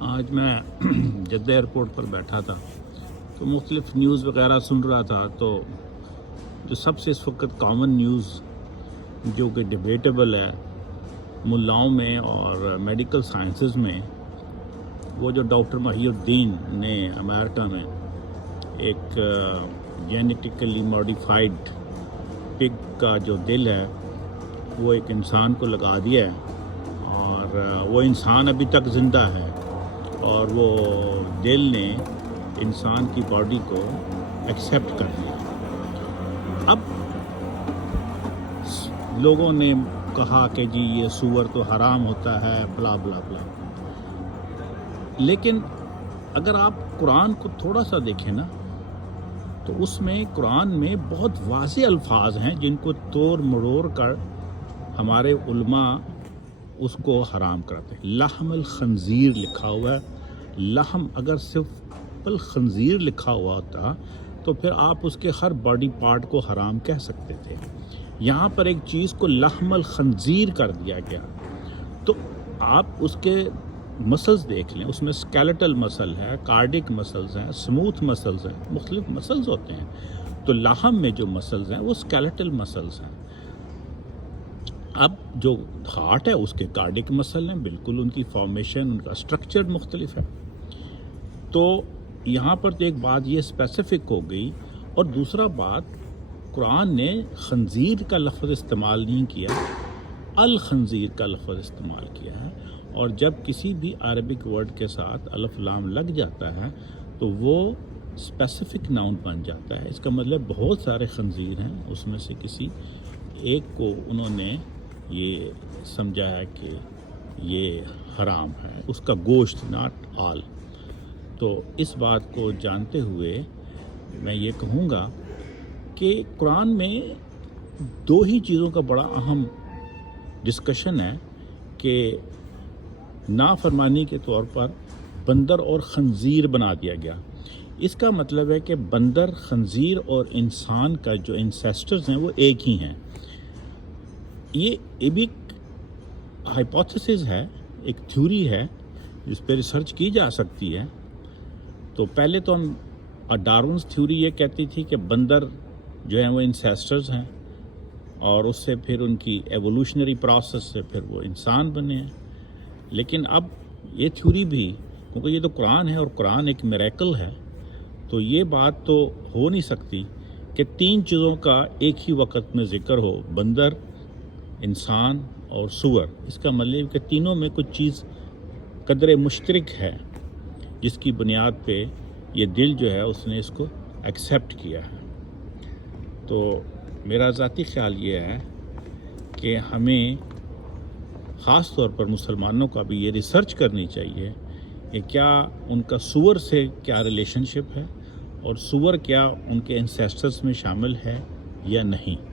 آج میں Jeddah airport پر بیٹھا تھا تو مختلف نیوز وغیرہ سن رہا تھا، تو جو سب سے اس وقت کامن نیوز جو کہ ڈیبیٹیبل ہے ملاؤں میں اور میڈیکل سائنسز میں، وہ جو ڈاکٹر محی الدین نے امریکہ میں ایک جینیٹیکلی ماڈیفائڈ پگ کا جو دل ہے وہ ایک انسان کو لگا دیا ہے، اور وہ انسان ابھی تک زندہ ہے، اور وہ دل نے انسان کی باڈی کو ایکسیپٹ کر لیا۔ اب لوگوں نے کہا کہ جی یہ سور تو حرام ہوتا ہے، بلا بلا بلا، لیکن اگر آپ قرآن کو تھوڑا سا دیکھیں نا تو اس میں قرآن میں بہت واضح الفاظ ہیں جن کو توڑ مروڑ کر ہمارے علماء اس کو حرام کرتے ہیں۔ لحم الخنزیر لکھا ہوا ہے، لحم اگر صرف الخنزیر لکھا ہوا ہوتا تو پھر آپ اس کے ہر باڈی پارٹ کو حرام کہہ سکتے تھے۔ یہاں پر ایک چیز کو لحم الخنزیر کر دیا گیا، تو آپ اس کے مسلز دیکھ لیں، اس میں اسکیلیٹل مسل ہے، کارڈک مسلز ہیں، سموتھ مسلز ہیں، مختلف مسلز ہوتے ہیں۔ تو لحم میں جو مسلز ہیں وہ اسکیلیٹل مسلز ہیں۔ اب جو ہارٹ ہے اس کے کارڈک مسل ہیں، بالکل ان کی فارمیشن، ان کا اسٹرکچر مختلف ہے۔ تو یہاں پر تو ایک بات یہ اسپیسیفک ہو گئی، اور دوسرا بات قرآن نے خنزیر کا لفظ استعمال نہیں کیا، الخنزیر کا لفظ استعمال کیا ہے، اور جب کسی بھی عربک ورڈ کے ساتھ الف لام لگ جاتا ہے تو وہ اسپیسیفک ناؤن بن جاتا ہے۔ اس کا مطلب بہت سارے خنزیر ہیں، اس میں سے کسی ایک کو انہوں نے یہ سمجھا ہے کہ یہ حرام ہے، اس کا گوشت، ناٹ آل۔ تو اس بات کو جانتے ہوئے میں یہ کہوں گا کہ قرآن میں دو ہی چیزوں کا بڑا اہم ڈسکشن ہے کہ نافرمانی کے طور پر بندر اور خنزیر بنا دیا گیا۔ اس کا مطلب ہے کہ بندر، خنزیر اور انسان کا جو انسیسٹرز ہیں وہ ایک ہی ہیں۔ یہ بھی ہائپوتھیسس ہے، ایک تھیوری ہے جس پہ ریسرچ کی جا سکتی ہے۔ تو پہلے تو ہم ڈارونز تھیوری یہ کہتی تھی کہ بندر جو ہیں وہ انسیسٹرز ہیں، اور اس سے پھر ان کی ایوولوشنری پروسیس سے پھر وہ انسان بنے ہیں۔ لیکن اب یہ تھیوری بھی، کیونکہ یہ تو قرآن ہے اور قرآن ایک میریکل ہے، تو یہ بات تو ہو نہیں سکتی کہ تین چیزوں کا ایک ہی وقت میں ذکر ہو، بندر، انسان اور سور۔ اس کا مطلب کہ تینوں میں کچھ چیز قدر مشترک ہے جس کی بنیاد پہ یہ دل جو ہے اس نے اس کو ایکسیپٹ کیا ہے۔ تو میرا ذاتی خیال یہ ہے کہ ہمیں خاص طور پر مسلمانوں کا بھی یہ ریسرچ کرنی چاہیے کہ کیا ان کا سور سے کیا ریلیشن شپ ہے، اور سور کیا ان کے انسیسٹرز میں شامل ہے یا نہیں۔